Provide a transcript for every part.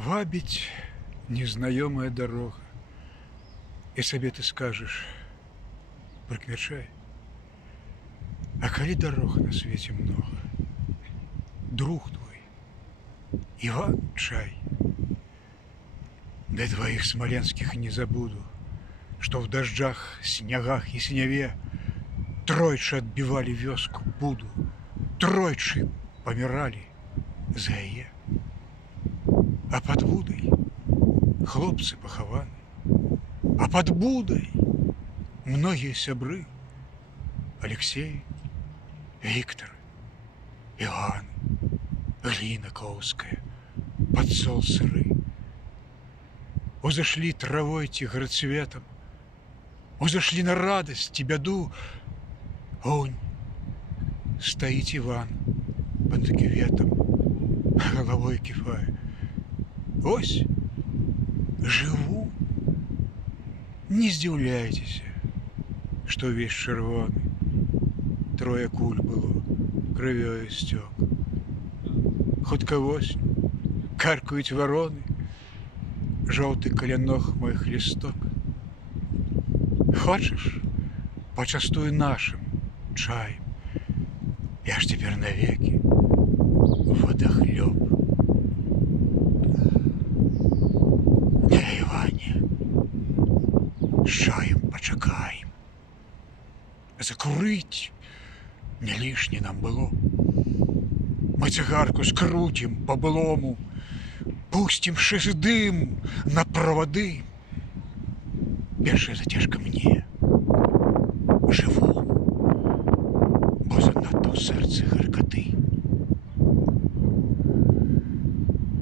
Вабіць незнаёмая дарога, і сабе ты скажаш: прыкмячай. А калі дарог на свеце многа, друг твой Іван Чай, ды тваіх смаленскіх не забуду, што в дажджах, снягах і сняве тройчы адбівалі вёску Буду, тройчы паміралі за яе. А пад Будай хлопцы пахаваны, а пад Будай многія сябры: Алексей, Віктор, Іван, гліна коўская, падсол сыры. Узашлі травой ці грацветам, узашлі на радасць і бяду. Унь стаіць Іван пад кюветам, галавой ківае: ось жыву. Не здзіўляйцеся, што ўвесь чырвоны, трое куль было, крывёю сцёк. Хутка восень, каркаюць вароны, жоўты каля ног моих лісток. Хочаш, пачастую нашым чаем, я ж цяпер навекі вадахлёб. Не, Іване, з чаем пачакаем. Закурыць не лішне нам было. Мы цыгарку скруцім па-былому, пусцім шэсты дым на правады. Першая зацяжка мне, жывому, бо занадта ў сэрцы гаркаты.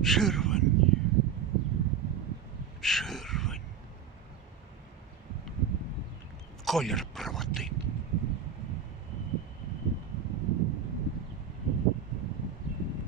Чырвань, чырвань, колер праваты.